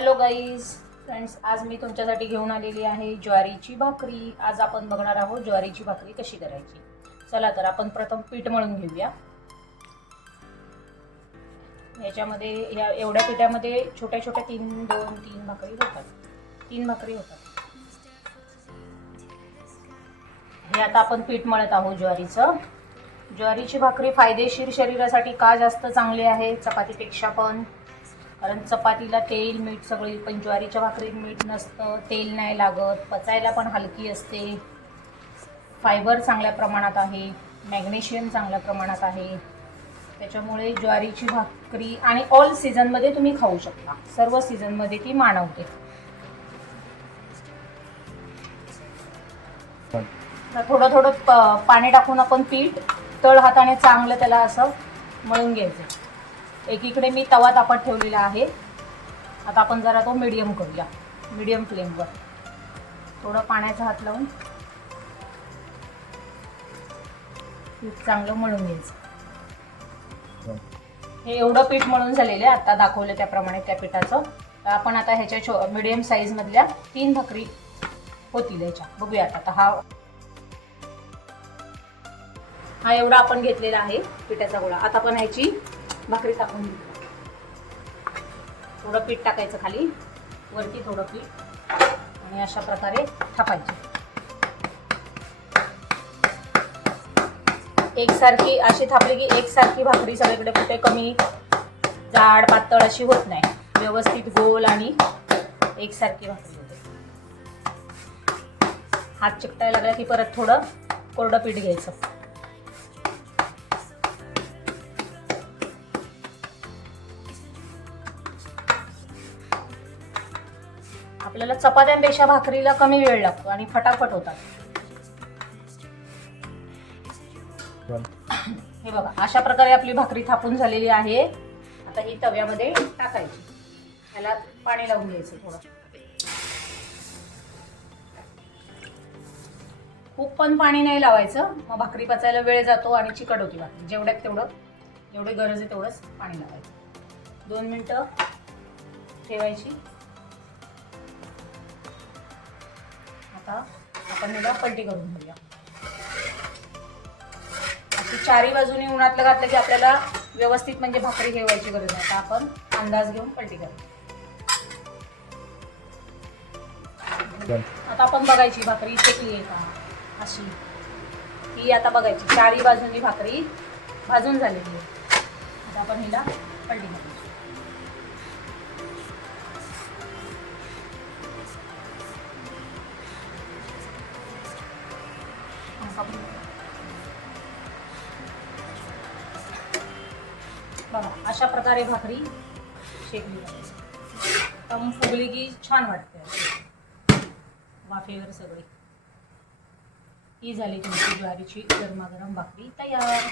Hello guys friends, आज मी तुमच्यासाठी घेऊन आलेली आहे ज्वारीची भाकरी. आज आपण बघणार आहोत ज्वारीची भाकरी कशी करायची. चला तर आपण प्रथम पीठ मळून घेऊया. याच्यामध्ये एवढ्या पिठामध्ये छोट्या छोट्या तीन भाकरी होतात. 3 भाकरी होतात. हे आता आपण पीठ मळत आहोत ज्वारीचं. ज्वारीची भाकरी फायदेशीर शरीरासाठी का जास्त चांगली आहे चपातीपेक्षा पण, कारण चपातीला तेल मीठ सगळी, पण ज्वारीच्या भाकरीत मीठ नसतं, तेल नाही लागत, पचायला पण हलकी असते, फायबर चांगल्या प्रमाणात आहे, मॅग्नेशियम चांगल्या प्रमाणात आहे. त्याच्यामुळे ज्वारीची भाकरी आणि ऑल सीझनमध्ये तुम्ही खाऊ शकता. सर्व सीझनमध्ये ती मानवते. थोडं थोडं पाणी टाकून आपण पीठ तळ हाताने चांगलं त्याला असं मळून घ्यायचं. एकीकडे मी तवा तापत ठेवलेला आहे. आता आपण जरा तो मीडियम करूया, मीडियम फ्लेमवर. थोडं पाण्याचा हात लावून पीठ चांगलं मळून घ्यायचं. हे एवढं पीठ मळून झालेलं आहे. आता दाखवलं त्याप्रमाणे त्या पिठाचं. आपण आता ह्याच्या मीडियम साईजमधल्या 3 भाकरी होतील याच्या. बघूया आता. हा एवढा आपण घेतलेला आहे पिठाचा गोळा. आता आपण ह्याची भाकरी टाकून घेऊ. थोडं पीठ टाकायचं खाली, वरती थोडं पीठ, आणि अशा प्रकारे थापायचे. एकसारखी अशी थापली की एकसारखी भाकरी सगळीकडे, कुठे कमी जाड पातळ अशी होत नाही. व्यवस्थित गोल आणि एकसारखी भाकरी होते. हात चिकटायला लागला की परत थोडं कोरडं पीठ घ्यायचं. आपल्याला चपात्यांपेक्षा भाकरीला कमी वेळ लागतो आणि फटाफट होतात. हे बघा, अशा प्रकारे आपली भाकरी थापून झालेली आहे. आता ही तव्यामध्ये टाकायची. याला पाणी लावून घ्यायचं थोडं. खूप पण पाणी नाही लावायचं, मग भाकरी पचायला वेळ जातो आणि चिकट होती भाकरी. जेवढी गरज आहे तेवढंच पाणी लावायचं. 2 मिनिटं ठेवायची. आता आपण याला पलटी करून घेऊया. अशी चारी बाजूनी उन्हातलं घातलं की आपल्याला व्यवस्थित म्हणजे भाकरी ठेवायची गरज नाही. आता आपण अंदाज घेऊन पलटी करायची. आता आपण बघायची भाकरी शेकली आहे का अशी. ही आता बघायची चारी बाजूनी भाकरी भाजून झालेली आहे. आता आपण हिला पलटी करायची. बघा, अशा प्रकारे भाकरी शेकली जाते. तम फुगली की छान वाटते वाफेवर सगळी. ही झाली तुमची ज्वारीची गरमागरम भाकरी तयार.